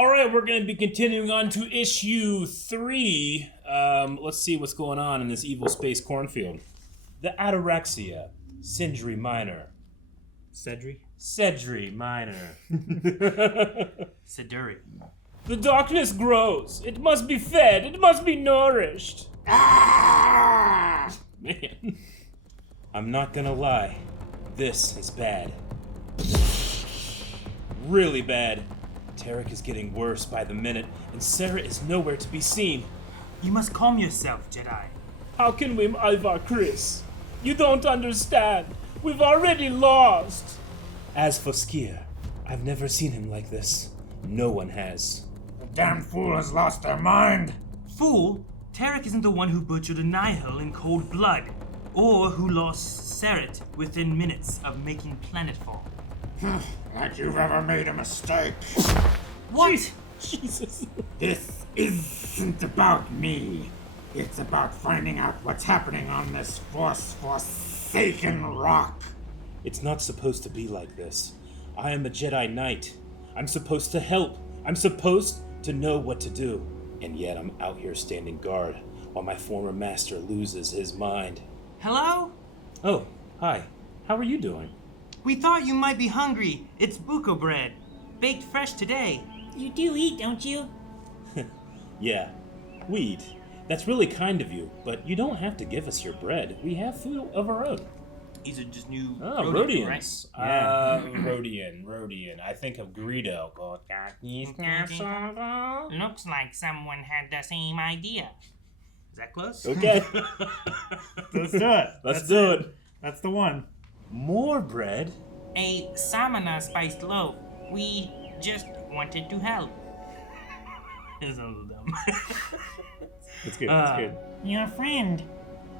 Alright, we're going to be continuing on to issue 3. Let's see what's going on in this evil space cornfield. The Ataraxia, Sindri Minor. Cedri Minor. Siduri. The darkness grows. It must be fed. It must be nourished. Man. I'm not gonna lie. This is bad. Really bad. Tarek is getting worse by the minute, and Sarah is nowhere to be seen. You must calm yourself, Jedi. How can we, Ivar Chris? You don't understand. We've already lost. As for Skier, I've never seen him like this. No one has. The damn fool has lost their mind. Fool, Tarek isn't the one who butchered a Nihil in cold blood, or who lost Seret within minutes of making planetfall. Like you've ever made a mistake. What? Jesus. This isn't about me. It's about finding out what's happening on this forsaken rock. It's not supposed to be like this. I am a Jedi Knight. I'm supposed to help. I'm supposed to know what to do. And yet I'm out here standing guard while my former master loses his mind. Hello? Oh, hi. How are you doing? We thought you might be hungry. It's buko bread. Baked fresh today. You do eat, don't you? Yeah, we eat. That's really kind of you, but you don't have to give us your bread. We have food of our own. These are just new Rhodians. right? Yeah. Rhodian. I think of Greedo. Looks like someone had the same idea. Is that close? Okay. Let's do it. Let's do it. That's the one. More bread? A samana spiced loaf. We just wanted to help. It's a little dumb. It's good. It's good. Your friend,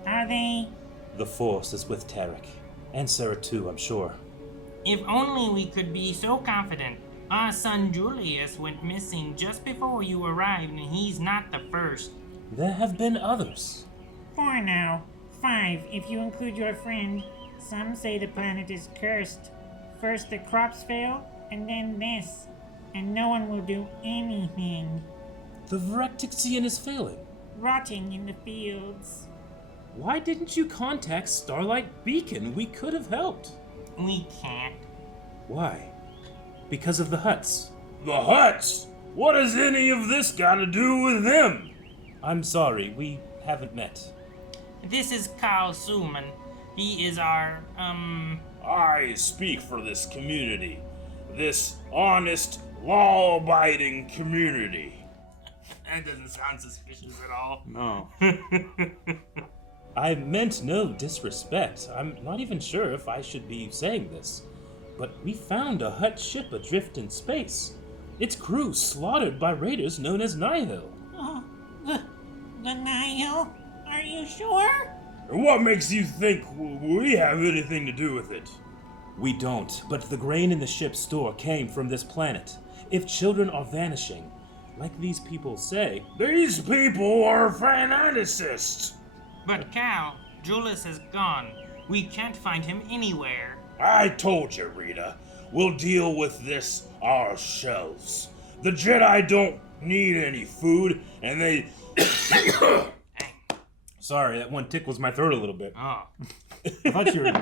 are they? The Force is with Tarek. And Sarah too, I'm sure. If only we could be so confident. Our son Julius went missing just before you arrived, and he's not the first. There have been others. 4 now. 5 if you include your friend. Some say the planet is cursed. First the crops fail, and then this. And no one will do anything. The Veractixian is failing. Rotting in the fields. Why didn't you contact Starlight Beacon? We could have helped. We can't. Why? Because of the huts. The huts? What has any of this got to do with them? I'm sorry, we haven't met. This is Carl Suman. He is our, I speak for this community. This honest, law-abiding community. That doesn't sound suspicious at all. No. I meant no disrespect. I'm not even sure if I should be saying this. But we found a Hutt ship adrift in space. Its crew slaughtered by raiders known as Nihil. Oh, the Nihil? Are you sure? And what makes you think we have anything to do with it? We don't, but the grain in the ship's store came from this planet. If children are vanishing, like these people say... These people are fanaticists! But Cal, Julius is gone. We can't find him anywhere. I told you, Rita. We'll deal with this ourselves. The Jedi don't need any food, and they... Sorry, that one tickles my throat a little bit. Oh. I thought you were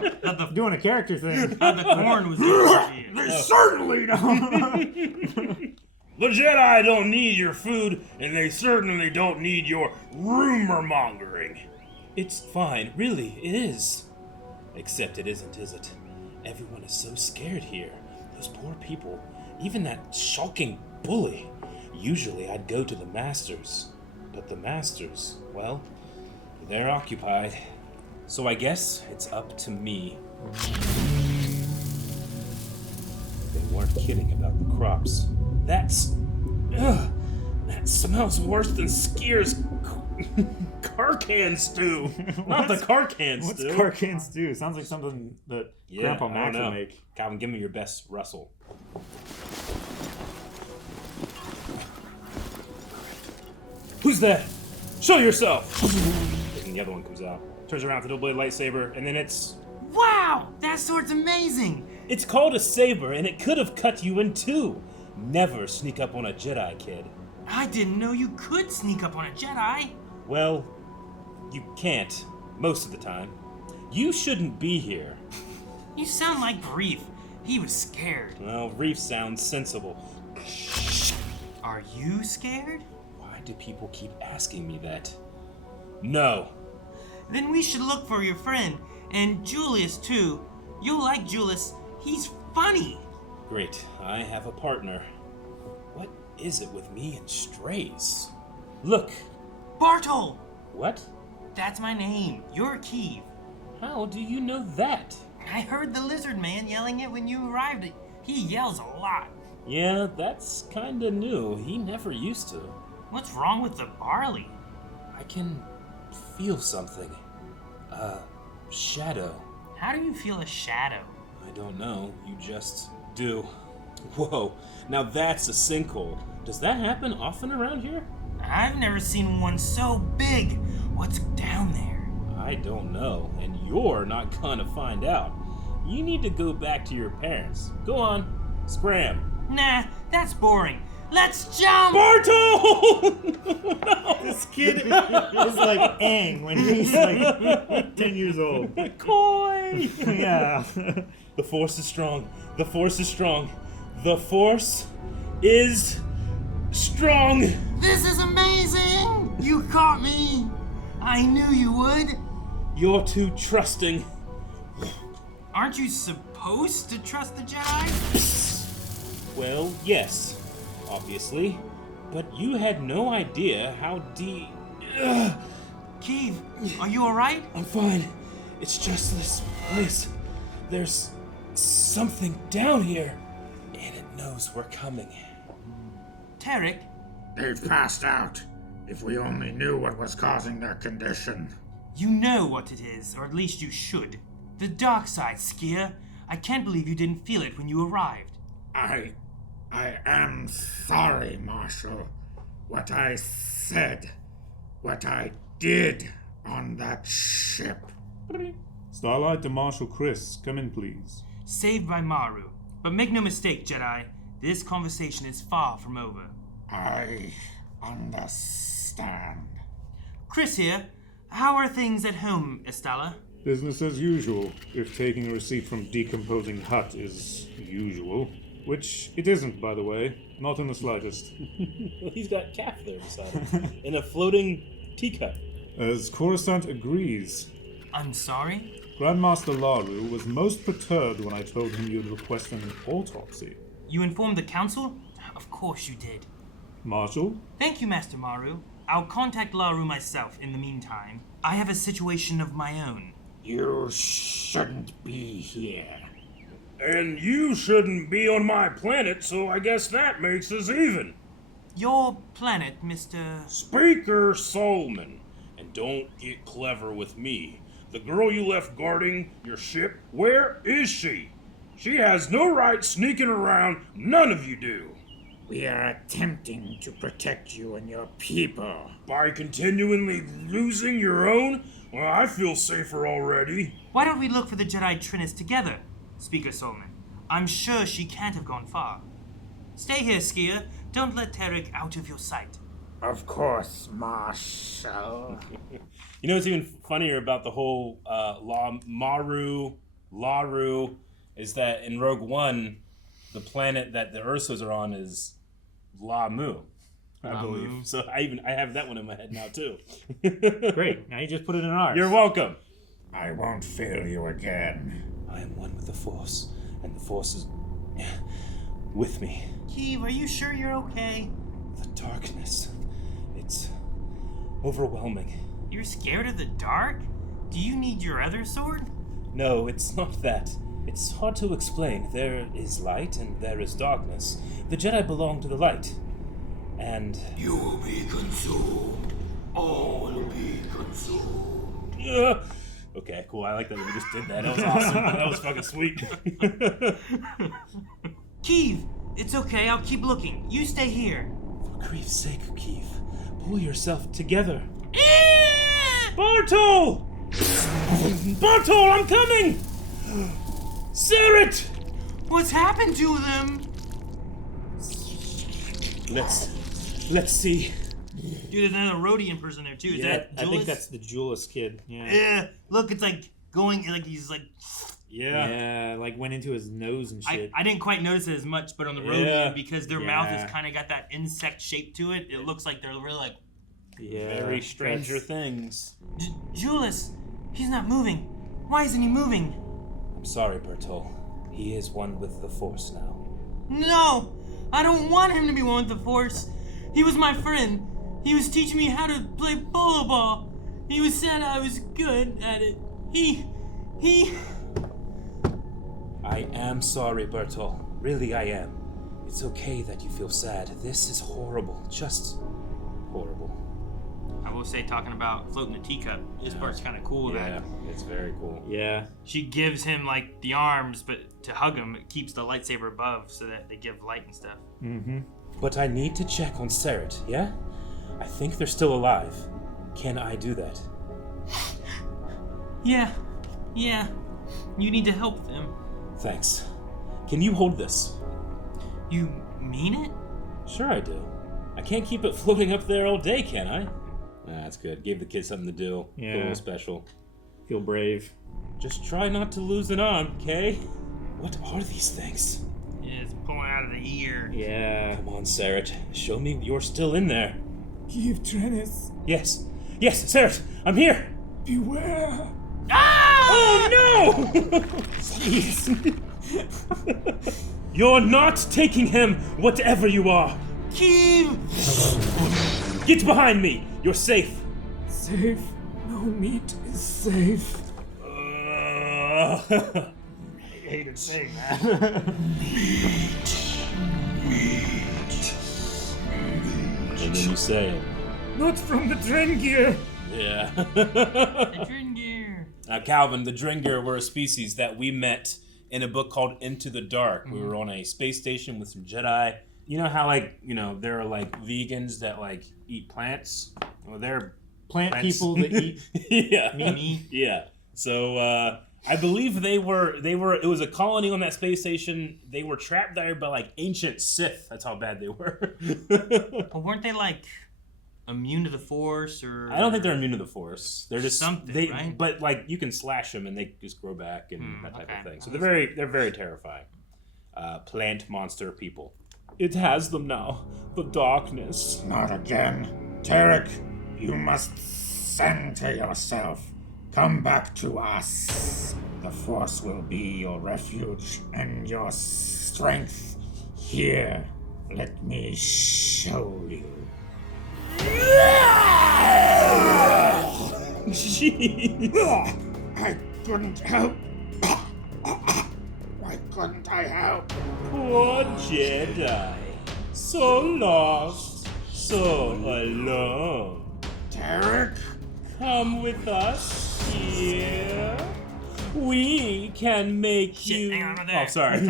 doing a character thing. The corn was good. They certainly don't! The Jedi don't need your food, and they certainly don't need your rumor mongering. It's fine, really, it is. Except it isn't, is it? Everyone is so scared here. Those poor people. Even that shocking bully. Usually I'd go to the Masters. But the Masters, well, they're occupied. So I guess it's up to me. They weren't kidding about the crops. That smells worse than Skier's Karkan stew. Not the Karkan What's stew. Karkan stew? Sounds like something that Grandpa Max would make. Calvin, give me your best Russell. Who's that? Show yourself! And the other one comes out. Turns around to the blade lightsaber, and then it's... Wow! That sword's amazing! It's called a saber, and it could have cut you in two. Never sneak up on a Jedi, kid. I didn't know you could sneak up on a Jedi. Well, you can't, most of the time. You shouldn't be here. You sound like Reef. He was scared. Well, Reef sounds sensible. Are you scared? Why do people keep asking me that? No. Then we should look for your friend, and Julius too. You'll like Julius. He's funny. Great, I have a partner. What is it with me and strays? Look. Bartol! What? That's my name. You're Keeve. How do you know that? I heard the lizard man yelling it when you arrived. He yells a lot. Yeah, that's kinda new. He never used to. What's wrong with the barley? I can feel something. A shadow. How do you feel a shadow? I don't know. You just do. Whoa, now that's a sinkhole. Does that happen often around here? I've never seen one so big. What's down there? I don't know, and you're not gonna find out. You need to go back to your parents. Go on, scram. Nah, that's boring. Let's jump! Bartol! No! This kid is like Aang when he's like 10 years old. Koi! Yeah. The Force is strong. The Force is strong. The Force is strong. This is amazing! You caught me! I knew you would. You're too trusting. Aren't you supposed to trust the Jedi? Well, yes, obviously. But you had no idea how deep. Keeve, are you alright? I'm fine. It's just this place. There's something down here, and it knows we're coming. Tarek, They've passed out. If we only knew what was causing their condition. you know what it is, or at least you should. The dark side, Skier. I can't believe you didn't feel it when you arrived. I am sorry, Marshal. What I said, what I did on that ship. Starlight to Marshal Chris, come in, please. Saved by Maru. But make no mistake, Jedi, this conversation is far from over. I understand. Chris here. How are things at home, Estella? Business as usual, if taking a receipt from decomposing hut is usual. Which it isn't, by the way. Not in the slightest. He's got calf there beside him, in a floating teacup. As Coruscant agrees, I'm sorry? Grandmaster Laru was most perturbed when I told him you'd request an autopsy. You informed the council? Of course you did. Marshal? Thank you, Master Maru. I'll contact Laru myself in the meantime. I have a situation of my own. You shouldn't be here. And you shouldn't be on my planet, so I guess that makes us even. Your planet, Mr. Speaker Solman. And don't get clever with me. The girl you left guarding your ship, where is she? She has no right sneaking around, none of you do. We are attempting to protect you and your people. By continually losing your own? Well, I feel safer already. Why don't we look for the Jedi Trinus together, Speaker Solman? I'm sure she can't have gone far. Stay here, Skier. Don't let Tarek out of your sight. Of course, Marshal. You know what's even funnier about the whole Laru, is that in Rogue One, the planet that the Ursos are on is Lamu, I believe. So I have that one in my head now too. Great, now you just put it in ours. You're welcome. I won't fail you again. I am one with the Force, and the Force is with me. Keeve, are you sure you're okay? The darkness, it's overwhelming. You're scared of the dark? Do you need your other sword? No, it's not that. It's hard to explain. There is light and there is darkness. The Jedi belong to the light. And... You will be consumed. All will be consumed. Okay, cool. I like that we just did that. That was awesome. That was fucking sweet. Keeve, it's okay. I'll keep looking. You stay here. For grief's sake, Keith, pull yourself together. Bartol! Bartol, I'm coming! Sarah! What's happened to them? Let's see. Dude, there's another roadie person there too. Is that I think Julius? that's the Julius kid. Yeah. Yeah. Look, it's like going like he's like. Yeah, like went into his nose and shit. I didn't quite notice it as much, but on the roadie, Yeah. because their mouth has kind of got that insect shape to it, it looks like they're really like. Yeah, Very Stranger Things. Julius, he's not moving. Why isn't he moving? I'm sorry, Bertol. He is one with the Force now. No! I don't want him to be one with the Force. He was my friend. He was teaching me how to play polo ball. He was saying I was good at it. He... I am sorry, Bertol. Really, I am. It's okay that you feel sad. This is horrible. Just horrible. I will say, talking about floating the teacup, this part's kind of cool. Yeah, it's very cool. Yeah. She gives him, like, the arms, but to hug him, it keeps the lightsaber above so that they give light and stuff. Mm-hmm. But I need to check on Seret, yeah? I think they're still alive. Can I do that? Yeah. You need to help them. Thanks. Can you hold this? You mean it? Sure I do. I can't keep it floating up there all day, can I? That's good. Gave the kid something to do. Yeah. Feel a little special. Feel brave. Just try not to lose an arm, okay? What are these things? Yeah, it's pulling out of the ear. Yeah. Come on, Seret. Show me you're still in there. Give Trennis. Yes, Seret, I'm here. Beware. Oh no! Please. You're not taking him, whatever you are. Keeve! Get behind me. You're safe. Safe. No meat is safe. I hated saying that. And then you say it. Not from the Drengir. Yeah. The Drengir. Calvin, the Drengir were a species that we met in a book called Into the Dark. We were on a space station with some Jedi. You know how, like, there are, like, vegans that, like, eat plants? Well, they're Plant plants. people that eat yeah. meat. Yeah. So, I believe it was a colony on that space station. They were trapped there by, like, ancient Sith. That's how bad they were. But weren't they, like, immune to the Force, or... I don't think they're immune to the Force. They're just something, right? But, like, you can slash them and they just grow back and that type of okay. thing. So they're very terrifying. Plant monster people. It has them now. The darkness. Not again. Tarek, you must center yourself. Come back to us. The Force will be your refuge and your strength. Here, let me show you. Jeez. I couldn't help. Why couldn't I help? Poor Jedi. So lost. So alone. Tarek? Come with us here. We can make you... hang on over there. Oh, sorry.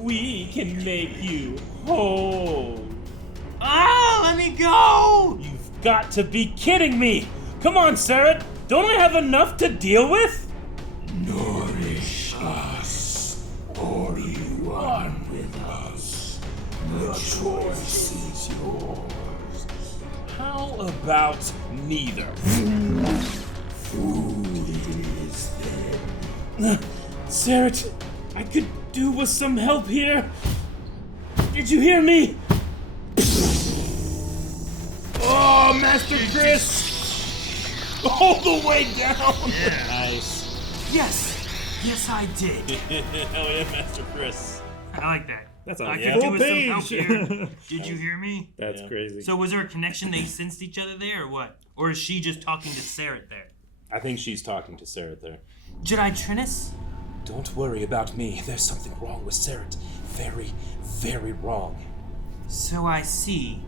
We can make you whole. Oh, let me go! You've got to be kidding me! Come on, Seret! Don't I have enough to deal with? Nourish us, or you are with us. The choice is yours. How about neither? Food is then. Seret, I could do with some help here. Did you hear me? Oh, Master Chris! All the way down! Nice. Yes, I did. Hell yeah, Master Chris. I like that. That's a I yeah. could do full with some help page. here. Did you hear me? That's Yeah. crazy. So was there a connection? They sensed each other there, or what? Or is she just talking to Seret there? I think she's talking to Seret there. Jedi Trennis? Don't worry about me. There's something wrong with Seret. Very, very wrong. So I see.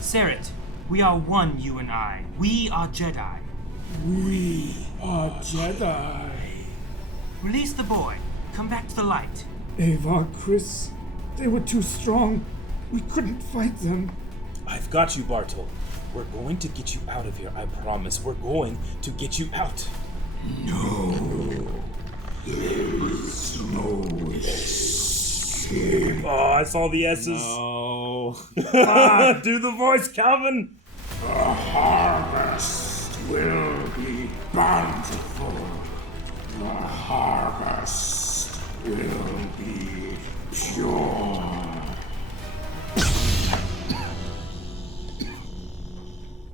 Seret, we are one, you and I. We are Jedi. We are Jedi. Release the boy. Come back to the light. Ava, Chris, they were too strong. We couldn't fight them. I've got you, Bartol. We're going to get you out of here, I promise. We're going to get you out. No. There is no escape. keep. Oh, I saw the S's. No. Do the voice, Calvin. The harvest will be bountiful. The harvest will be pure.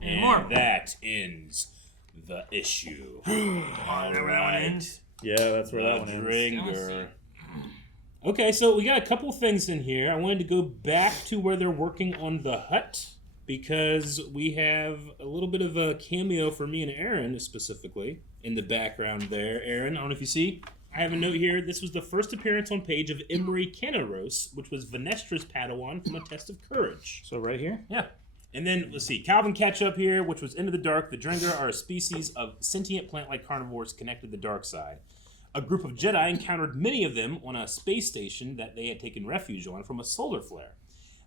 And more. That ends the issue. Is that where that one ends? Yeah, that's where that one ends. Drengir. Okay, so we got a couple things in here. I wanted to go back to where they're working on the hut because we have a little bit of a cameo for me and Aaron specifically in the background there. Aaron, I don't know if you see. I have a note here. This was the first appearance on page of Emery Canaros, which was Vanestra's Padawan from A Test of Courage. So right here? Yeah. And then, let's see, Calvin catch up here, which was Into the Dark. The Drengir are a species of sentient plant-like carnivores connected to the dark side. A group of Jedi encountered many of them on a space station that they had taken refuge on from a solar flare.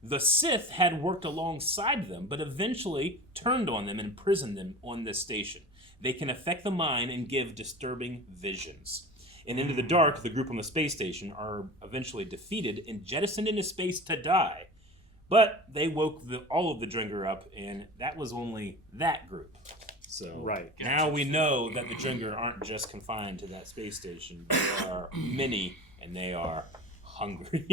The Sith had worked alongside them, but eventually turned on them and imprisoned them on this station. They can affect the mind and give disturbing visions. And Into the Dark, the group on the space station, are eventually defeated and jettisoned into space to die. But they woke all of the Drengir up, and that was only that group. So Right. now we know that the Drengir aren't just confined to that space station. There are many, and they are hungry.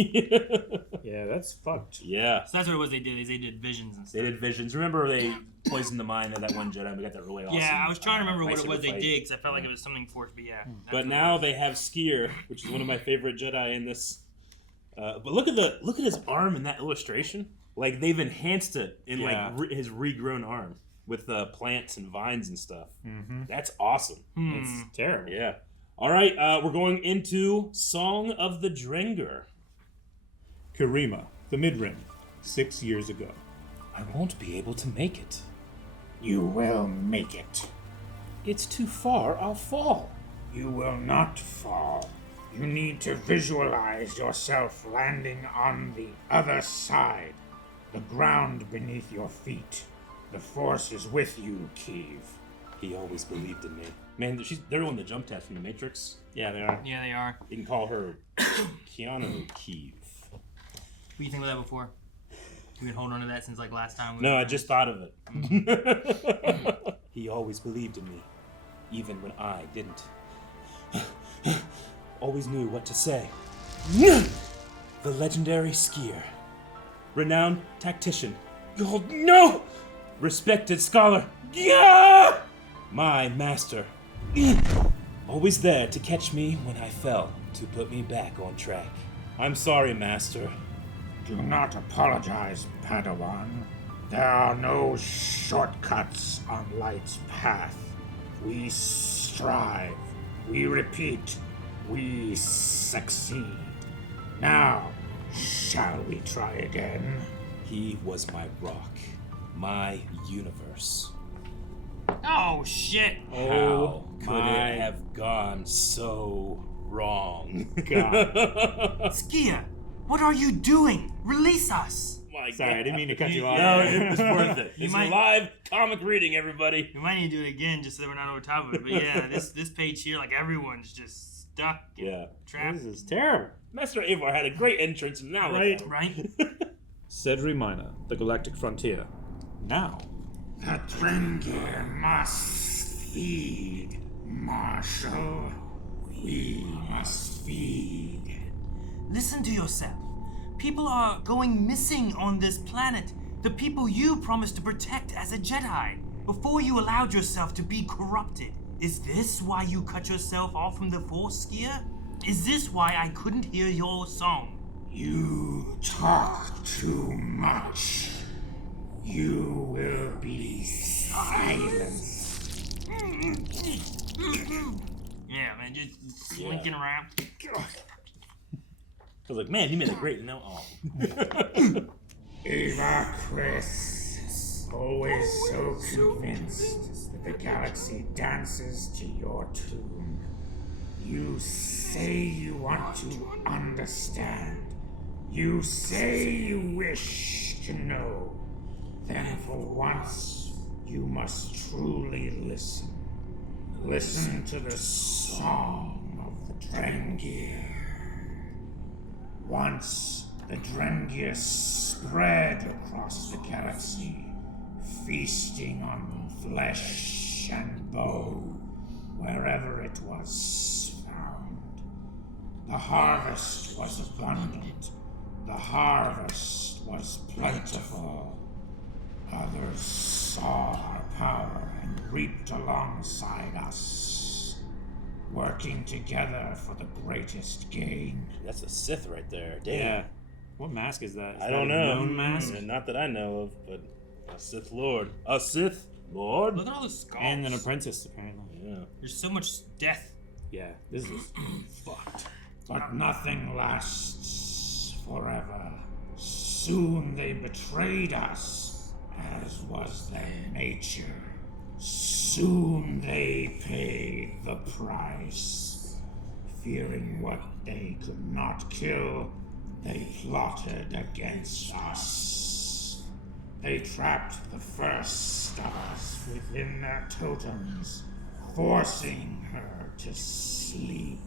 Yeah, that's fucked. Yeah. So that's what it was they did, is they did visions and They stuff. did visions. Remember they poisoned the mind of that one Jedi? We got that really awesome. Yeah, I was trying to remember what it lightsaber was they fight. did, because I felt like it was something for it, but yeah. that's But what it now was. they have Skier, which is one of my favorite Jedi in this. But look at his arm in that illustration. Like they've enhanced it in Yeah. like his regrown arm with plants and vines and stuff. Mm-hmm. That's awesome. It's terrible. Yeah. All right, we're going into Song of the Drengir. Karima, the Midrim, 6 years ago. I won't be able to make it. You will make it. It's too far. I'll fall. You will not fall. You need to visualize yourself landing on the other side. The ground beneath your feet. The Force is with you, Kiev. He always believed in me. Man, they're doing the jump test from the Matrix. Yeah, they are. Yeah, they are. You can call her Keanu Kiev. What do you think of that before? We've been holding on to that since like last time. No, I just thought of it. He always believed in me, even when I didn't. Always knew what to say. The legendary skier. Renowned tactician. Oh, no! Respected scholar. Yeah! My master. Always there to catch me when I fell, to put me back on track. I'm sorry, master. Do not apologize, Padawan. There are no shortcuts on Light's path. We strive. We repeat. We succeed. Now, shall we try again? He was my rock, my universe. Oh, shit! How could my it have gone so wrong? God. Skia, what are you doing? Release us! My Sorry, I God. didn't mean to cut you off. No, it was worth it. It's might- a live comic reading, everybody. We might need to do it again just so that we're not over top of it. But yeah, this page here, like everyone's just stuck. Yeah. Trapped. This is terrible. Master Avar had a great entrance, and now Right. Right? Cedri Mina, the Galactic Frontier. Now. The Drengir must feed, Marshal. We must feed. Listen to yourself. People are going missing on this planet. The people you promised to protect as a Jedi. Before you allowed yourself to be corrupted. Is this why you cut yourself off from the Force, Skia? Is this why I couldn't hear your song? You talk too much. You will be silenced. Yeah, man, just slinking around. I was like, man, he made a great no. Oh. Eva Chris, always so convinced that the galaxy dances to your tune. You say you want to understand. You say you wish to know. Then for once, you must truly listen. Listen to the song of the Drengir. Once the Drengir spread across the galaxy, feasting on flesh and bone wherever it was found. The harvest was abundant. The harvest was plentiful. Others saw our power and reaped alongside us, working together for the greatest gain. That's a Sith right there. Damn. Yeah. What mask is that? Is I that don't a know. known mask? Not that I know of, but a Sith Lord. A Sith Lord? Look at all the skulls. And an apprentice, apparently. Yeah. There's so much death. Yeah, this is fucked. But nothing lasts forever. Soon they betrayed us, as was their nature. Soon they paid the price. Fearing what they could not kill, they plotted against us. They trapped the first of us within their totems, forcing her to sleep.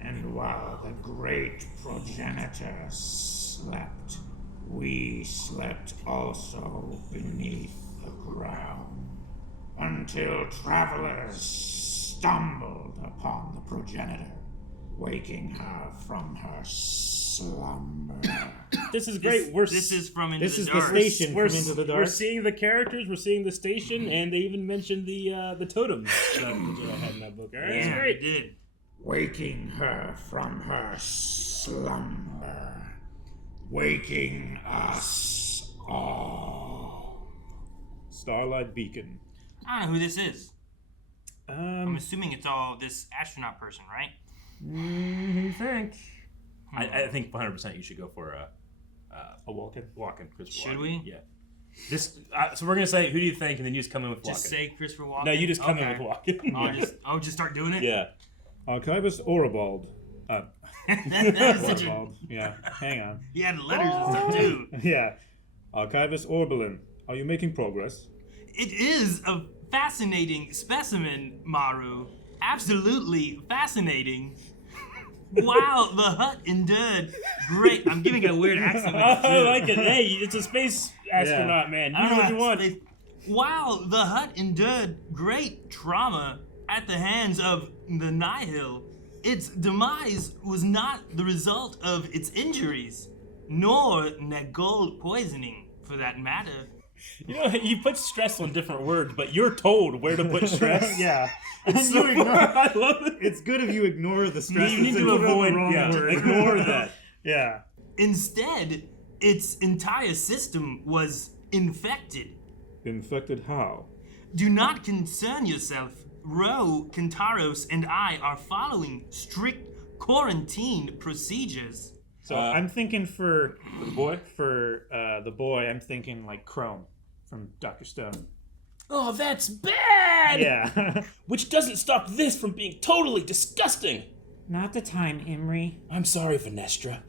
And while the great progenitor slept, we slept also beneath the ground, until travelers stumbled upon the progenitor, waking her from her slumber. This is great. This is from Into This the is the Dark. station We're, from Into the we're Dark. seeing the characters, we're seeing the station, and they even mentioned the totems that I had in that book. All right, Yeah, it's great. it did. Waking her from her slumber, waking us all. Starlight Beacon. I don't know who this is. I'm Um, assuming it's all this astronaut person, right? you think? I think 100% you should go for A Walken? Walken. Christopher Should Walken. we? Yeah. This. So we're gonna say, who do you think, and then you just come in with Walken. Just say Christopher Walken. No, you just come in Okay. with Walken. I'll just start doing it. Yeah. Archivist Oribald. that is such a. Oribald. Yeah, hang on. He had letters and stuff too. Yeah. Archivist Orbelin. Are you making progress? It is a fascinating specimen, Maru. Absolutely fascinating. Wow, the hut endured great. I'm giving it a weird accent. with it, I too. like it. Hey, it's a space astronaut, man. You I do don't what you know, want. Wow, the hut endured great trauma at the hands of the Nihil. Its demise was not the result of its injuries, nor Nagol poisoning, for that matter. You know, you put stress on different words, but you're told where to put stress. Yeah. It's so I love it. It's good if you ignore the stress. You need to avoid, ignore that. Yeah. Instead, its entire system was infected. Infected how? Do not concern yourself. Ro, Kentaros, and I are following strict quarantine procedures. So I'm thinking for The boy? the boy, I'm thinking like Chrome from Dr. Stone. Oh, that's bad! Yeah. Which doesn't stop this from being totally disgusting. Not the time, Imri. I'm sorry, Vanestra,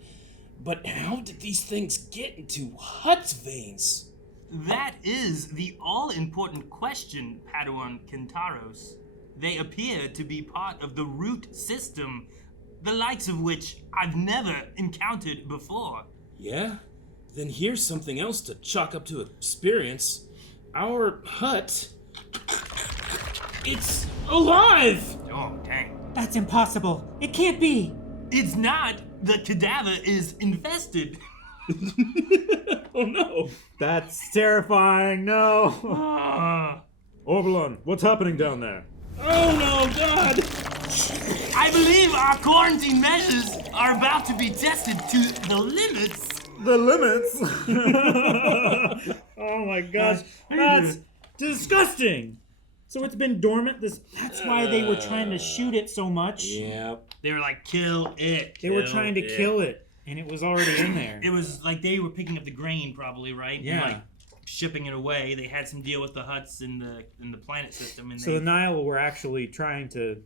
but how did these things get into Hut's veins? That is the all-important question, Padawan Kentaros. They appear to be part of the root system, the likes of which I've never encountered before. Yeah? Then here's something else to chalk up to experience. Our hut... It's alive! Oh, dang. That's impossible. It can't be. It's not. The cadaver is infested. Oh no! That's terrifying. No. Orbelon, what's happening down there? Oh no, God! I believe our quarantine measures are about to be tested to the limits. The limits. Oh my gosh, that's disgusting. So it's been dormant. That's why they were trying to shoot it so much. Yep. They were like, kill it. They were trying to kill it, and it was already in there. It was like they were picking up the grain, probably, right? Yeah. And like shipping it away. They had some deal with the huts in the planet system, and So they the Nile were actually trying to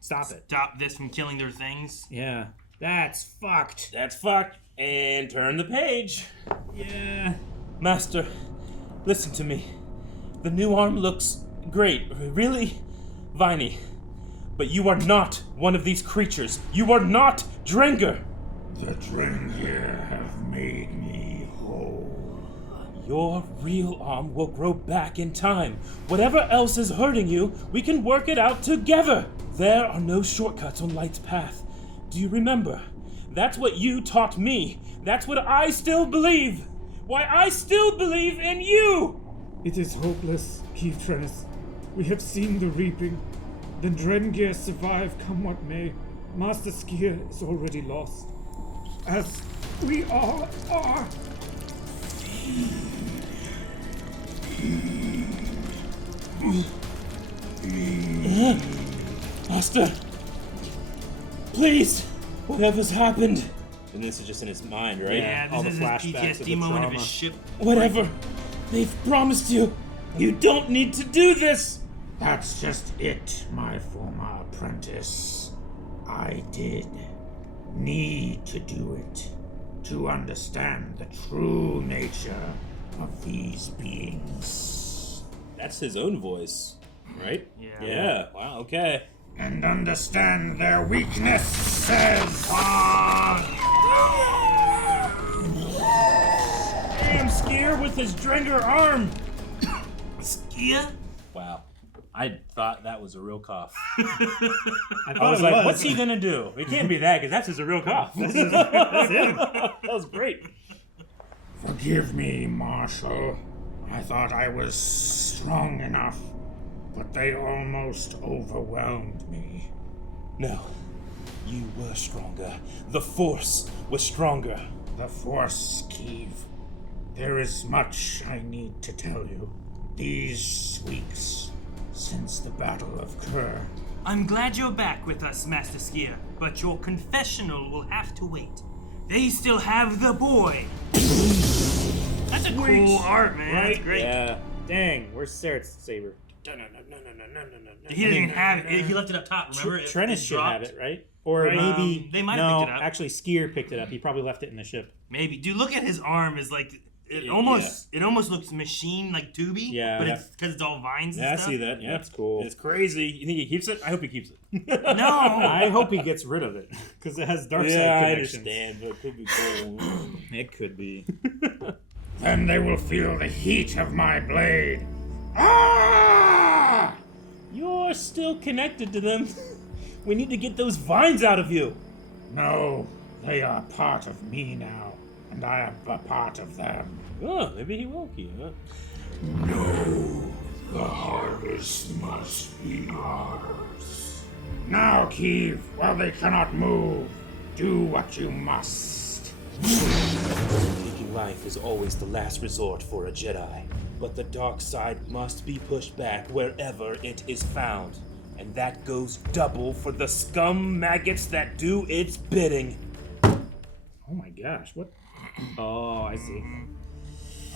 stop it. stopped this from killing their things. Yeah. That's fucked. That's fucked. And turn the page. Yeah. Master, listen to me. The new arm looks great, really, Viney. But you are not one of these creatures. You are not Drengir. The Drengir have made me whole. Your real arm will grow back in time. Whatever else is hurting you, we can work it out together. There are no shortcuts on Light's path. Do you remember? That's what you taught me. That's what I still believe. Why I still believe in you! It is hopeless, Keith. We have seen the reaping. The Drengir survive come what may. Master Skier is already lost. As we all are. Master! Please! Whatever's happened! And this is just in his mind, right? Yeah, all this the is his flashbacks of the PTSD moment of trauma. his ship. Whatever! They've promised you! You don't need to do this! That's just it, my former apprentice. I did need to do it to understand the true nature of these beings. That's his own voice, right? Yeah. Yeah, wow, okay. And understand their weaknesses. Damn, Skier with his Drengir arm! Skier? Wow. I thought that was a real cough. I I was like, what's he gonna do? It can't be that, because that's just a real cough. That's him. That was great. Forgive me, Marshal. I thought I was strong enough, but they almost overwhelmed me. No, you were stronger. The Force was stronger. The Force, Keeve. There is much I need to tell you. These weeks, since the Battle of Kerr, I'm glad you're back with us, Master Skier, but your confessional will have to wait. They still have the boy. That's a cool art, man. That's great. Yeah. Dang, where's Sarah's saber? He didn't even have it. He left it up top, remember? It Trennis should dropped. have it, right? Or maybe they might have no, picked it up. actually Skier picked it up. He probably left it in the ship. Maybe. Dude, look at his arm. Is like it Yeah. almost looks machine like tubey. Yeah. But Yeah. it's because it's all vines and Yeah, I stuff. see that. Yeah, That's cool. It's crazy. You think he keeps it? I hope he keeps it. No. I hope he gets rid of it because it has dark side yeah, I connections. understand, but it could be cool. It could be. then they will feel the heat of my blade. Ah! You're still connected to them. We need to get those vines out of you. No, they are part of me now, and I am a part of them. Oh, maybe he will keep it. No, the harvest must be ours. Now, Keeve, while they cannot move, do what you must. Taking life is always the last resort for a Jedi, but the dark side must be pushed back wherever it is found. And that goes double for the scum maggots that do its bidding. Oh my gosh! What? Oh, I see.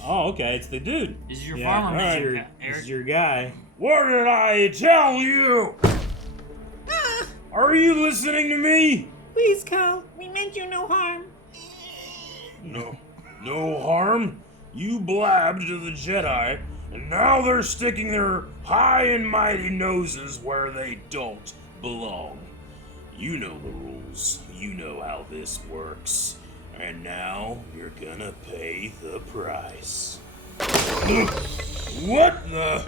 Oh, okay, it's the dude. This is your Yeah, farmer this man, is your, Eric. this is your guy. What did I tell you? Are you listening to me? Please, Cal. We meant you no harm. No harm. You blabbed to the Jedi, and now they're sticking their high and mighty noses where they don't belong. You know the rules. You know how this works. And now you're gonna pay the price. What the?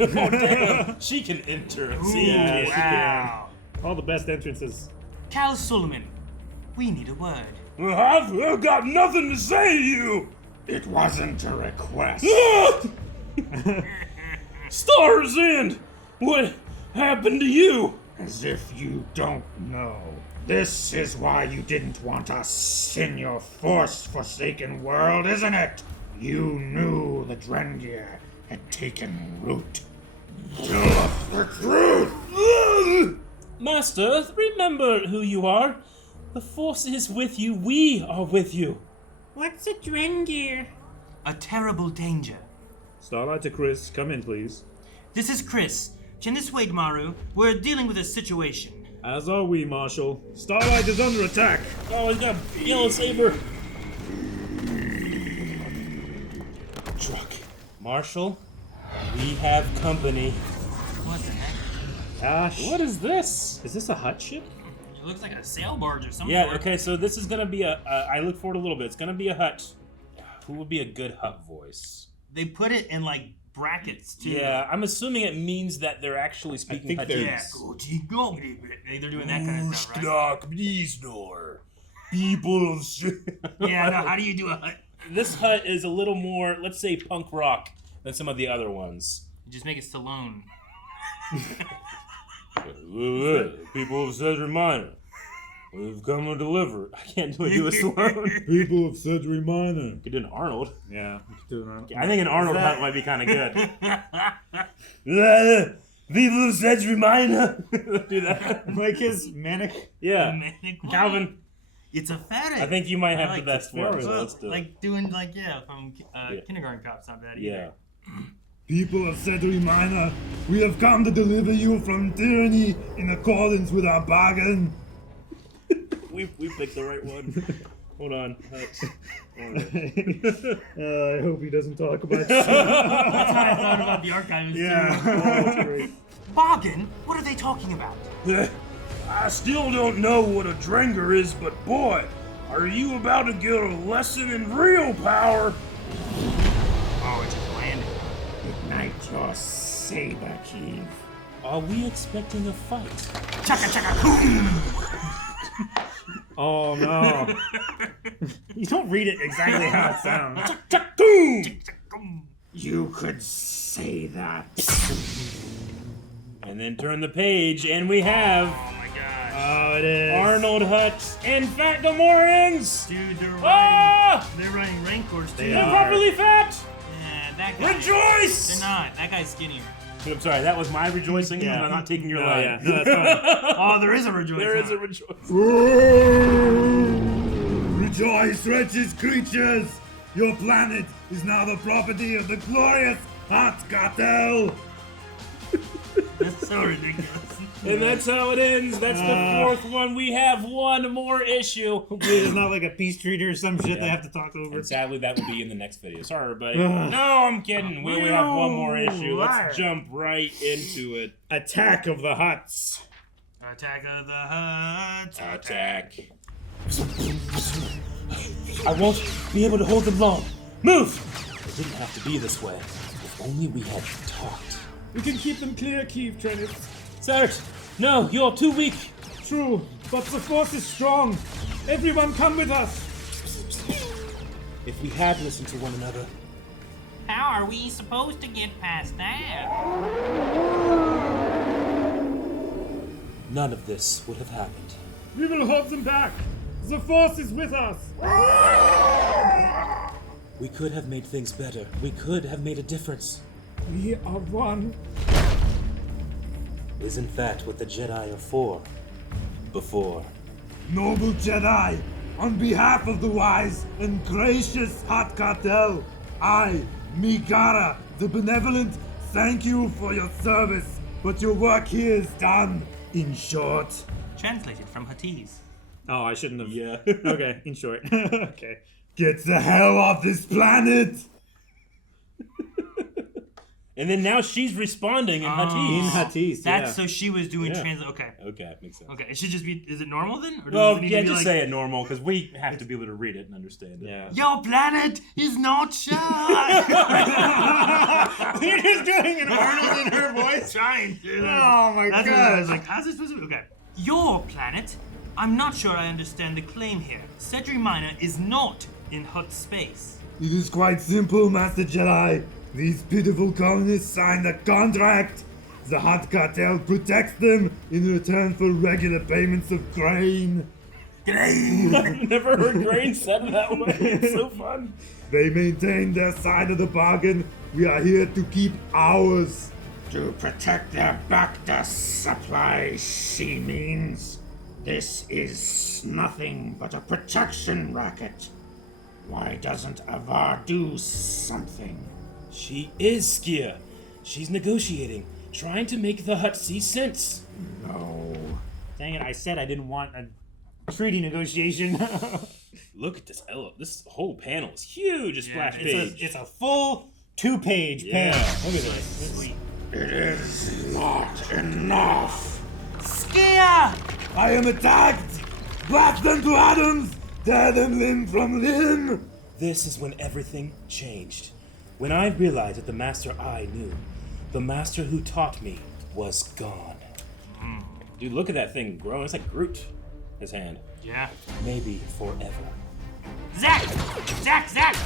Oh, damn. She can enter and see. Yeah, she Wow. All the best entrances. Cal Suleiman, we need a word. I've got nothing to say to you. It wasn't a request. Stars End! What happened to you? As if you don't know. This is why you didn't want us in your Force-forsaken world, isn't it? You knew the Drengir had taken root. Tell us the truth! Master, remember who you are. The Force is with you. We are with you. What's a Drengir? A terrible danger. Starlight to Chris, come in, please. This is Chris. Janice Wade Maru. We're dealing with a situation. As are we, Marshal. Starlight is under attack. Oh, he's got a yellow saber. Truck. Marshal, we have company. What the heck? Gosh. What is this? Is this a hut ship? It looks like a sail barge or something. Yeah, okay, so this is gonna be I look forward a little bit. It's gonna be a hut. Who would be a good hut voice? They put it in like brackets too. Yeah, I'm assuming it means that they're actually speaking Huttese. Yeah. They're doing that kind of stuff, right? People of Yeah, no, how do you do a hut? This hut is a little more, let's say, punk rock than some of the other ones. Just make it Stallone. People of Cedric Minor, we've come to deliver. I can't do a Stallone. People of Cedric Minor. You could do an Arnold. Yeah, do that. I think an Arnold hut might be kind of good. People of Cedric Minor. Do that. Like his manic. Yeah. Manic what? Calvin, It's a fetish. I think you might have I the like best one. So let's do it. like doing like from Kindergarten Cop's not bad either. Yeah. People of Cedric Minor, we have come to deliver you from tyranny in accordance with our bargain. We picked the right one. Hold on. I hope he doesn't talk about That's what I thought about the archivist too. Bargain? What are they talking about? I still don't know what a Drengir is, but boy, are you about to get a lesson in real power? Oh, it's just landing. Ignite your saber, Keith. Are we expecting a fight? Chaka chaka boom! Oh no. You don't read it exactly how it sounds. You could say that. And then turn the page, and we have Oh my gosh. Oh, it is. Arnold Hutch and Fat Gamorreans! Dude, they're Ah! running Rancors too. They're properly fat! Yeah, that guy. Rejoice! They're not. That guy's skinnier. I'm sorry, that was my rejoicing, Yeah. and I'm not taking your Oh, line. yeah. No, that's fine. Oh, there is a rejoice. There is huh? a rejoice. Rejoice, wretched creatures! Your planet is now the property of the glorious Hot Cartel! That's so ridiculous. And that's how it ends. That's the fourth one. We have one more issue. Hopefully it's not like a peace treaty or some shit they have to talk over. And sadly, that will be in the next video. Sorry, everybody. No, I'm kidding. We only have one more issue. Let's jump right into it. Attack of the Huts. Attack of the Huts. Attack. I won't be able to hold them long. Move! It didn't have to be this way. If only we had talked. We can keep them clear, Keith Trennis. Cert, no, you're too weak. True, but the force is strong. Everyone come with us. If we had listened to one another. How are we supposed to get past that? None of this would have happened. We will hold them back. The force is with us. We could have made things better. We could have made a difference. We are one. Isn't that what the Jedi are for? Before. Noble Jedi, on behalf of the wise and gracious Hot Cartel, I, Migara, the Benevolent, thank you for your service, but your work here is done. In short, Translated from Huttese. Oh, I shouldn't have. Yeah. Okay, in short. Okay. get the hell off this planet! And then now she's responding in Huttese. In Huttese, yeah. That's so she was doing Yeah. translate. Okay. Okay, makes sense. Okay. It should just be. Is it normal then? Or does Well, it need yeah, to be just like, say it normal, because we have to be able to read it and understand it. Yeah. Your planet is not shy. You're just doing an Arnold in her voice. Trying to. Oh my That's what I god. was like, how's this supposed to be? Okay. Your planet? I'm not sure I understand the claim here. Cedric Minor is not in Hut space. It is quite simple, Master Jedi. These pitiful colonists signed a contract. The Hot Cartel protects them in return for regular payments of grain. I've never heard grain said that way. It's so fun. They maintain their side of the bargain. We are here to keep ours. To protect their Bacta supply, she means. This is nothing but a protection racket. Why doesn't Avar do something? She is Skia. She's negotiating, trying to make the hut see sense. No. Dang it, I said I didn't want a treaty negotiation. Look at this. This whole panel is huge. A splash page. It's a full 2-page Yeah. panel. Look at this. It is not enough. Skia! I am attacked! Blast them to atoms! Tear them limb from limb! This is when everything changed. When I realized that the master I knew, the master who taught me, was gone. Dude, look at that thing growing. It's like Groot. His hand. Yeah. Maybe forever. Zach! Zach! Zach!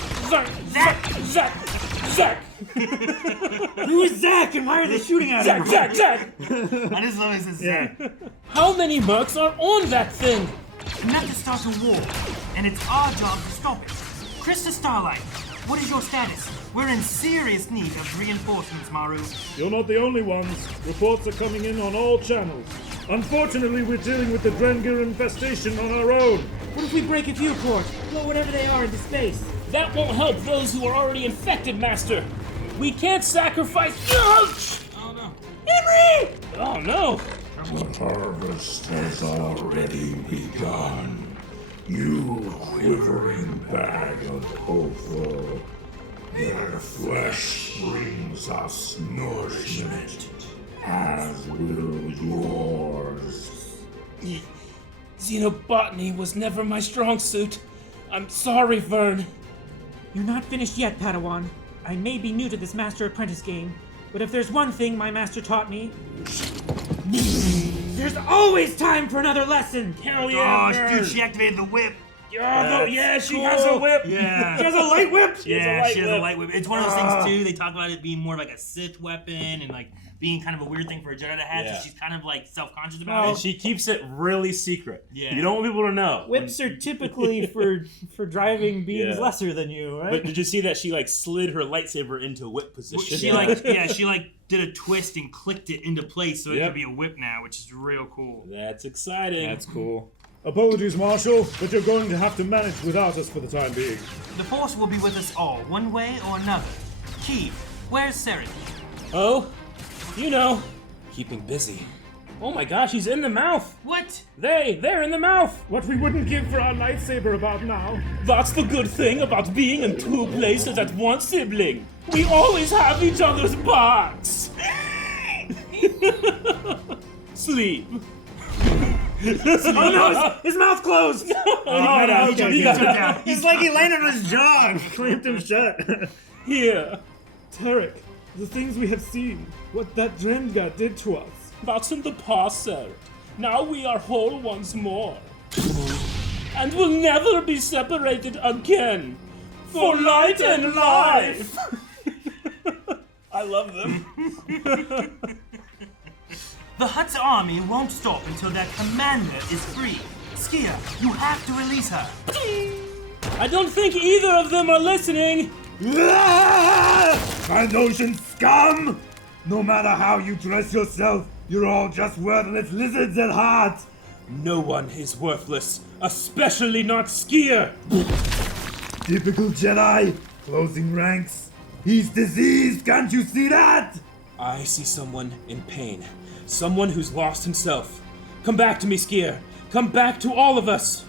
Zach! Who is Zach and why are they shooting at him? Zach! I just love it says Zach. How many mercs are on that thing? Not to start a war, and it's our job to stop it. Krista Starlight, what is your status? We're in serious need of reinforcements, Maru. You're not the only ones. Reports are coming in on all channels. Unfortunately, we're dealing with the Drengir infestation on our own. What if we break a viewport? Blow whatever they are into space? That won't help those who are already infected, Master. We can't sacrifice. Oh no. Henry! Oh no! The harvest has already begun. You quivering bag of offal. Their flesh brings us nourishment, as will yours. Xenobotany was never my strong suit. I'm sorry, Vern. You're not finished yet, Padawan. I may be new to this Master Apprentice game, but if there's one thing my master taught me, there's always time for another lesson! Hell yeah, Gosh, Vern. dude, she activated the whip. Oh, yeah, she has a whip. Yeah. She has a light whip. Yeah, she has a light whip. It's one of those things too. They talk about it being more like a Sith weapon and like being kind of a weird thing for a Jedi to have. Yeah. So she's kind of like self-conscious about And it. she keeps it really secret. Yeah. You don't want people to know. Whips are typically for driving beings Yeah. lesser than you, right? But did you see that she like slid her lightsaber into whip position? She like did a twist and clicked it into place so it Yep. could be a whip now, which is real cool. That's exciting. That's cool. Apologies, Marshal, but you're going to have to manage without us for the time being. The Force will be with us all, one way or another. Keeve, where's Sereth? Oh, you know, keeping busy. Oh my gosh, he's in the mouth. What? They're in the mouth. What we wouldn't give for our lightsaber about now. That's the good thing about being in two places at once, sibling. We always have each other's backs. Sleep. Oh no, his mouth closed! He's like he landed on his jaw and Clamped him shut. Here. Tarek, the things we have seen, what that Drengir did to us. That's in the past, sir. Now we are whole once more. And will never be separated again. For light and life. I love them. The Hutt's army won't stop until their commander is free. Skia, you have to release her. I don't think either of them are listening. Trandoshan scum! No matter how you dress yourself, you're all just worthless lizards at heart! No one is worthless, especially not Skier. Typical Jedi, closing ranks. He's diseased, can't you see that? I see someone in pain. Someone who's lost himself. Come back to me, Skier. Come back to all of us.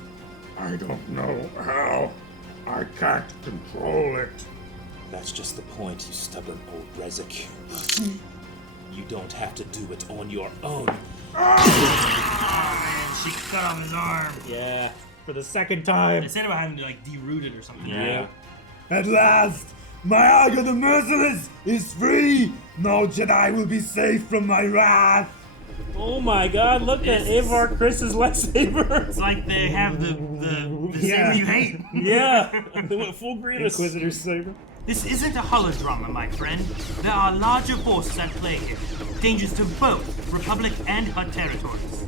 I don't know how. I can't control it. That's just the point, you stubborn old Rezik. You don't have to do it on your own. And she cut off his arm. Yeah, for the second time. They said about having to like deroot it or something. Yeah. At last, Marietta the Merciless is free! No Jedi will be safe from my wrath! Oh my god, look at Avar Chris's lightsaber. It's like they have the saber you hate. Yeah, they went full Grievous. Inquisitor's saber. This isn't a holodrama, my friend. There are larger forces at play here. Dangers to both Republic and Hutt territories.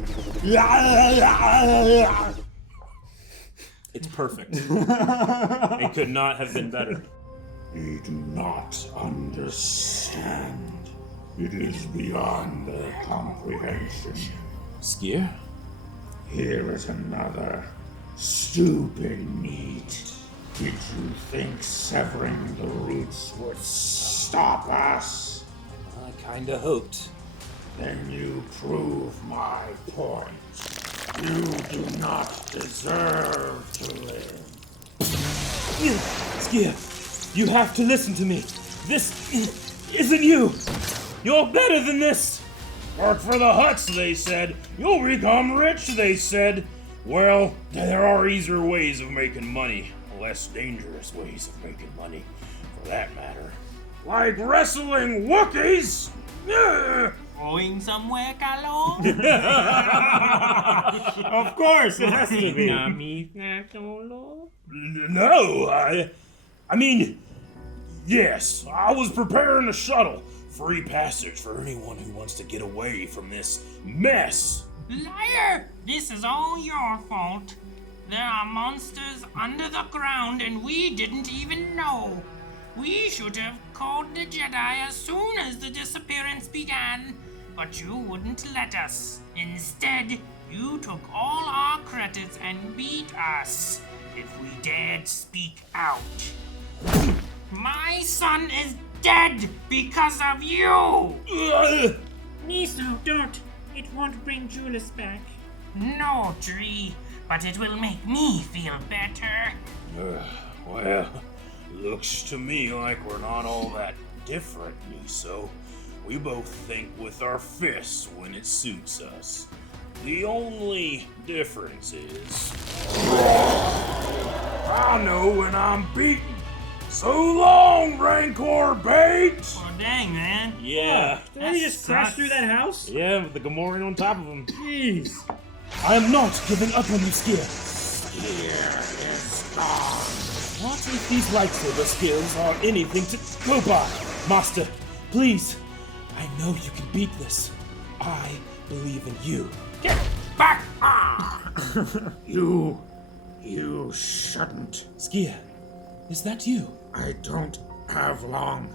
It's perfect. It could not have been better. They do not understand. It is beyond their comprehension. Skier? Here is another. Stupid meat. Did you think severing the roots would stop us? I kinda hoped. Then you prove my point. You do not deserve to live. Skier, you have to listen to me. This isn't you. You're better than this. Work for the Huts, they said. You'll become rich, they said. Well, there are easier ways of making money. Less dangerous ways of making money, for that matter. Like wrestling Wookiees! Going somewhere, Carlo? Of course, it has to be. No, I mean, yes, I was preparing a shuttle. Free passage for anyone who wants to get away from this mess. Liar! This is all your fault. There are monsters under the ground and we didn't even know. We should have called the Jedi as soon as the disappearance began, but you wouldn't let us. Instead, you took all our credits and beat us. If we dared speak out. My son is dead because of you! Miso, don't. It won't bring Julius back. No, Tree, but it will make me feel better. Well, looks to me like we're not all that different, Miso. We both think with our fists when it suits us. The only difference is I know when I'm beaten. So long, Rancor bait! Oh, dang, man. Yeah. Did he just crash through that house? Yeah, with the Gamorrean on top of him. Jeez. I am not giving up on you, Skier. Here is gone. What if these lightsaber skills are anything to go by? Master, please. I know you can beat this. I believe in you. Get back! You shouldn't. Skier, is that you? I don't have long.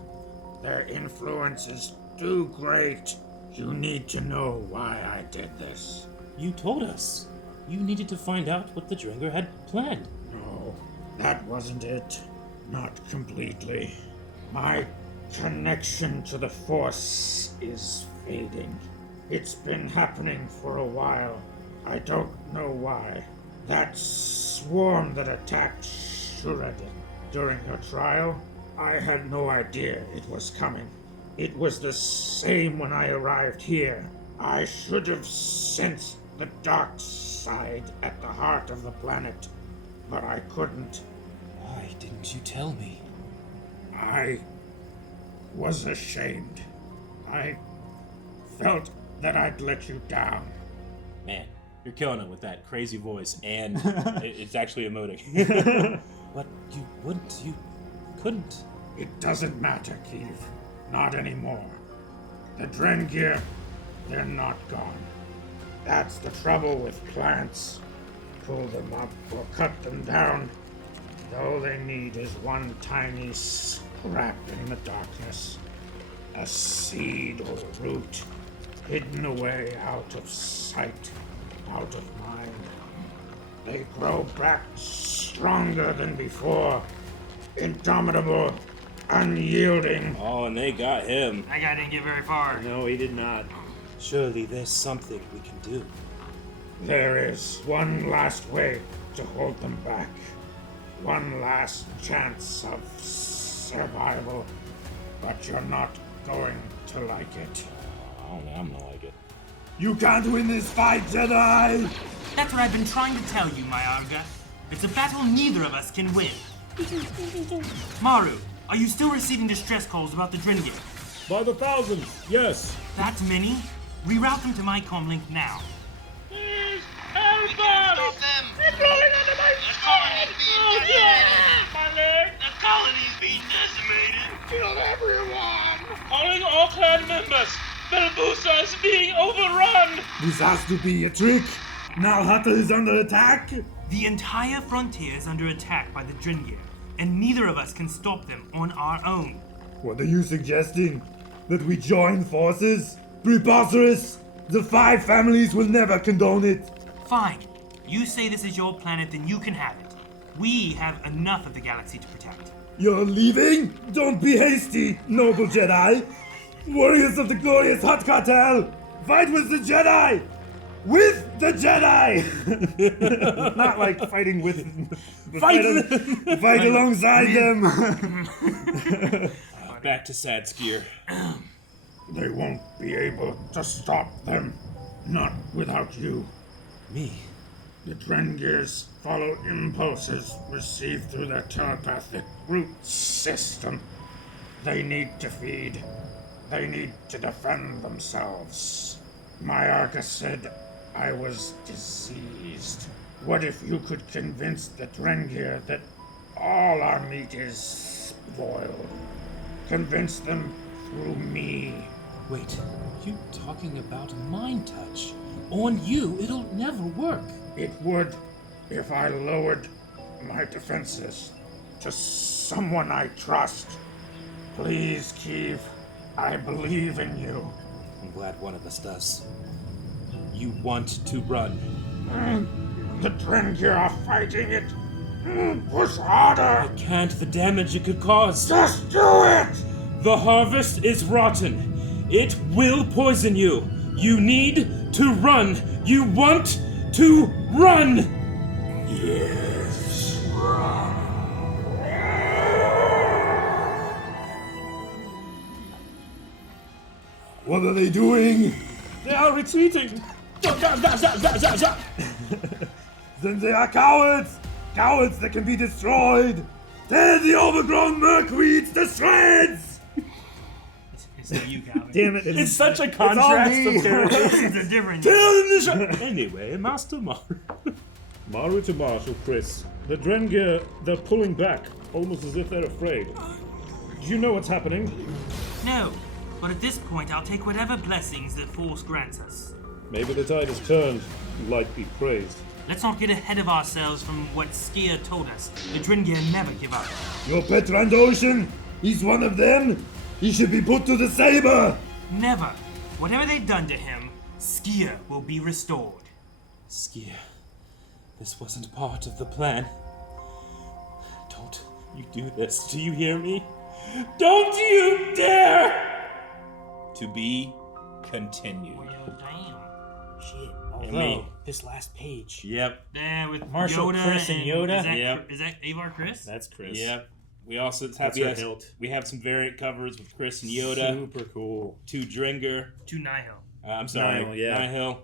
Their influence is too great. You need to know why I did this. You told us. You needed to find out what the Drengir had planned. No, that wasn't it. Not completely. My connection to the Force is fading. It's been happening for a while. I don't know why. That swarm that attacked Shureden during her trial, I had no idea it was coming. It was the same when I arrived here. I should have sensed the dark side at the heart of the planet, but I couldn't. Why didn't you tell me? I was ashamed. I felt that I'd let you down. Man, you're killing it with that crazy voice, and it's actually emoting. But you wouldn't, you couldn't. It doesn't matter, Keeve. Not anymore. The Drengir, they're not gone. That's the trouble with plants. Pull them up or cut them down. All they need is one tiny scrap in the darkness. A seed or a root, hidden away out of sight, out of mind. They grow back stronger than before. Indomitable, unyielding. Oh, and they got him. That guy didn't get very far. No, he did not. Surely there's something we can do. There is one last way to hold them back. One last chance of survival. But you're not going to like it. I'm gonna like it. You can't win this fight, Jedi! That's what I've been trying to tell you, my Arga. It's a battle neither of us can win. Maru, are you still receiving distress calls about the Drengir? By the thousands, yes. That many? Reroute them to my comlink now. Stop them! They're crawling under my skin! My leg! The colony's being decimated! Kill everyone! Calling all clan members! Belbusa is being overrun! This has to be a trick. Now Hatta is under attack. The entire frontier is under attack by the Drengir, and neither of us can stop them on our own. What are you suggesting? That we join forces? Preposterous! The 5 families will never condone it. Fine. You say this is your planet, then you can have it. We have enough of the galaxy to protect. You're leaving? Don't be hasty, noble Jedi. Warriors of the glorious Hutt Cartel, fight with the Jedi! With the Jedi! Not like fighting with... Fight alongside them! Back to Sad Skier. They won't be able to stop them. Not without you. Me? The Drengirs follow impulses received through their telepathic root system. They need to feed. They need to defend themselves. My Argus said I was diseased. What if you could convince the Drengir that all our meat is spoiled? Convince them through me. Wait, you talking about mind touch? On you, it'll never work. It would if I lowered my defenses to someone I trust. Please, Keeve, I believe in you. I'm glad one of us does. You want to run. The Drengir are fighting it. Push harder. I can't. The damage it could cause. Just do it. The harvest is rotten. It will poison you. You need to run. You want to run. Yes. What are they doing? They are retreating. Then they are cowards! Cowards that can be destroyed! Tear the overgrown merkweeds to shreds! It's you, Calvin. Damn it. It's such a contrast me. of characters. It's a different. Tear them to shreds! Anyway, Master Maru. Maru to Marshal, Chris. The Drengir, they're pulling back, almost as if they're afraid. Do you know what's happening? No, but at this point, I'll take whatever blessings the Force grants us. Maybe the tide has turned. Light be praised. Let's not get ahead of ourselves from what Skier told us. The Drengir never give up. Your pet Randoshan, he's one of them! He should be put to the saber! Never. Whatever they've done to him, Skier will be restored. Skier, this wasn't part of the plan. Don't you do this. Do you hear me? Don't you dare! To be continued. Damn. Shit. me. Although, this last page. Yep. There with Marshal Yoda Chris and Yoda? Is that, Yep. is that Avar Chris? That's Chris. Yep. We also have That's her hilt. we have some variant covers with Chris and Yoda, Super cool. to Drengir. To Nihil. I'm sorry, Nihil, yeah. Nihil.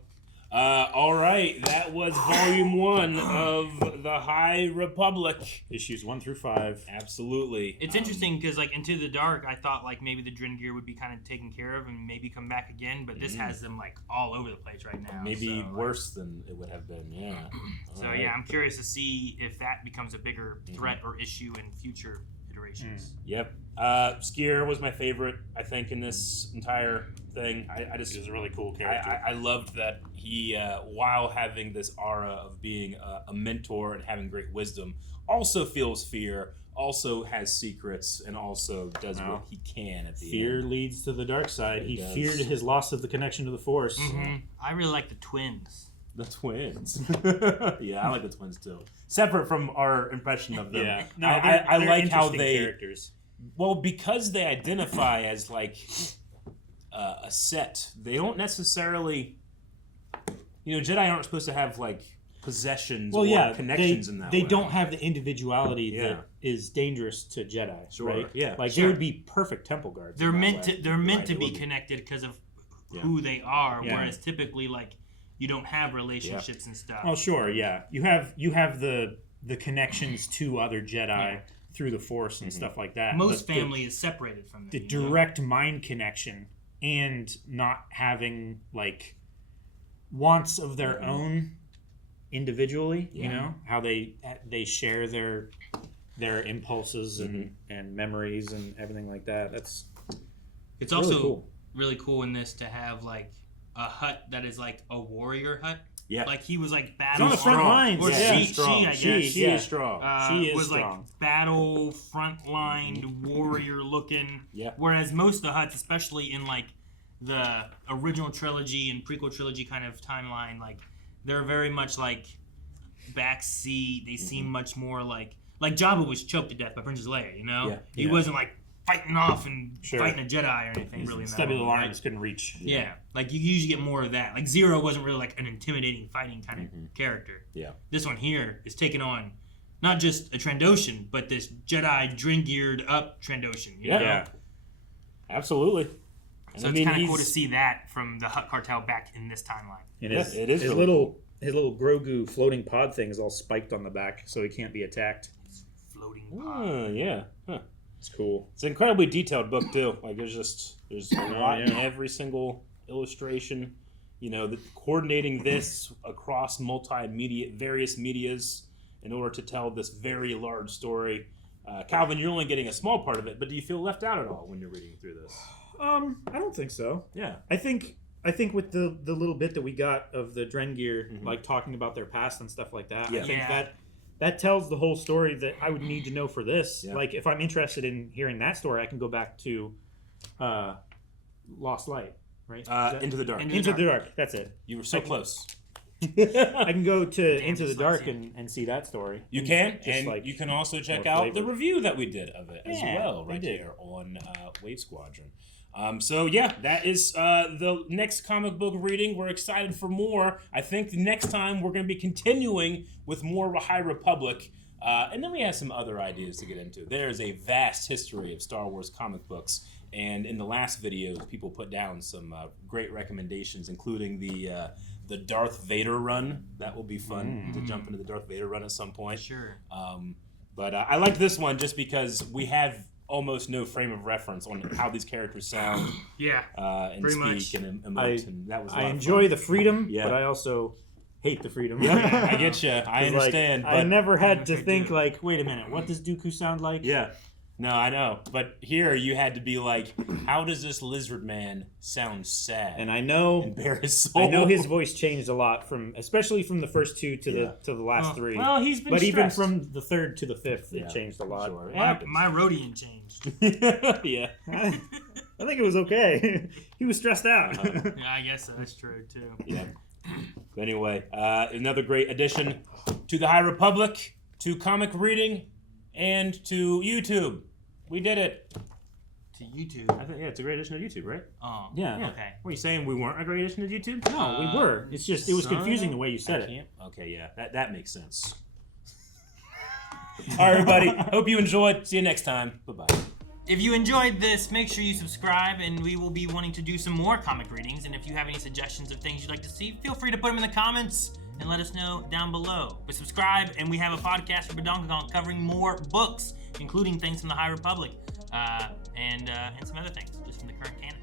All right, that was Volume 1 of the High Republic. Issues 1 through 5. Absolutely. It's interesting because, like, Into the Dark, I thought, like, maybe the Drengir would be kind of taken care of and maybe come back again, but this has them, like, all over the place right now. Maybe so, like, worse than it would have been, yeah. So, All right. yeah, I'm curious to see if that becomes a bigger threat or issue in future iterations. Yep. Skier was my favorite, I think, in this entire thing. I just He was a really cool character. I loved that he, while having this aura of being a mentor and having great wisdom, also feels fear, also has secrets, and also does what he can at the Fear end. leads to the dark side. He does. feared his loss of the connection to the Force. I really like the twins. The twins. Yeah, I like the twins too. Separate from our impression of them. Yeah. No, I they're like how interesting they... characters. Well, because they identify as like a set, they don't necessarily. You know, Jedi aren't supposed to have like possessions Well, or yeah, connections in that they way. don't have the individuality Yeah. that is dangerous to Jedi, Sure, right? yeah. Like Sure. they would be perfect temple guards. They're in that meant way. to. They're meant Right, to they be would be. connected because of Yeah. who they are. Yeah. Whereas typically, like, you don't have relationships and stuff. Oh, sure, yeah. You have the connections to other Jedi through the Force and stuff like that. Most But family is separated from them. the you know? direct mind connection and not having like wants of their own individually, you know, how they share their impulses and memories and everything like that. That's It's really also cool. really cool in this to have like a hut that is like a warrior hut. Yeah. Like he was like He's battle on the front lines. Or Yeah. she, strong. I guess. She yeah. is strong. She is was strong. like battle frontline warrior looking. Yeah. Whereas most of the huts, especially in like the original trilogy and prequel trilogy kind of timeline, like they're very much like backseat. They seem much more like Jabba was choked to death by Princess Leia. You know, Yeah. he wasn't like fighting off and Sure. fighting a Jedi or anything really. In that stubby moment, the right? lines couldn't reach. Yeah, like you usually get more of that. Like Zero wasn't really like an intimidating fighting kind of character. Yeah. This one here is taking on not just a Trandoshan, but this Jedi Drengiered up Trandoshan. You know? Yeah. Absolutely. So I it's mean, kind of cool to he's- see that from the Hutt cartel back in this timeline. And Yeah, it is his really little Grogu floating pod thing is all spiked on the back, so he can't be attacked. Floating Yeah. Huh. It's cool. It's an incredibly detailed book too. Like there's a lot in yeah. every single illustration. You know, coordinating this across various medias in order to tell this very large story. Calvin, you're only getting a small part of it, but do you feel left out at all when you're reading through this? I don't think so. Yeah. I think with the little bit that we got of the Drengir, like talking about their past and stuff like that, Yeah. I think that tells the whole story that I would need to know for this. Yeah. Like, if I'm interested in hearing that story, I can go back to Lost Light, right? Into the Dark. Into the Dark. That's it. You were so close. I can go to Into the Dyslexia. Dark and see that story. You And can, just, and like, you can also check more out the flavor. review that we did of it as Yeah, well, we right did. there on Wave Squadron. So yeah, that is the next comic book reading. We're excited for more. I think the next time we're going to be continuing with more High Republic, and then we have some other ideas to get into. There is a vast history of Star Wars comic books, and in the last videos, people put down some great recommendations, including the Darth Vader run. That will be fun to jump into the Darth Vader run at some point. Sure. But I like this one just because we have almost no frame of reference on how these characters sound Yeah. and Pretty speak much. and emote. And that was a I lot of enjoy fun. the freedom, Yeah. but I also hate the freedom. Yeah, I get you. I 'Cause, understand. Like, but I never had to I think do. like, wait a minute, what does Dooku sound like? Yeah. No, I know. But here you had to be like, how does this lizard man sound sad And I know and bare his soul? I know his voice changed a lot especially from the first two to the last three. Well, he's been but even stressed. from the third to the fifth, Yeah, it changed a lot. Sure, it My, happens. my Rodian changed. Yeah. I think it was okay. He was stressed out. Yeah, I guess that's true too. Yeah. But anyway, another great addition to the High Republic, to comic reading, and to YouTube. We did it. To YouTube. I think it's a great addition to YouTube, right? Oh. Yeah. Okay. Were you saying we weren't a great addition to YouTube? No, we were. It's just it was confusing the way you said I it. can't. Okay, yeah, that makes sense. All right, everybody. Hope you enjoyed. See you next time. Bye bye. If you enjoyed this, make sure you subscribe, and we will be wanting to do some more comic readings. And if you have any suggestions of things you'd like to see, feel free to put them in the comments and let us know down below. But subscribe, and we have a podcast for Badonkadonk covering more books, including things from the High Republic, and some other things just from the current canon.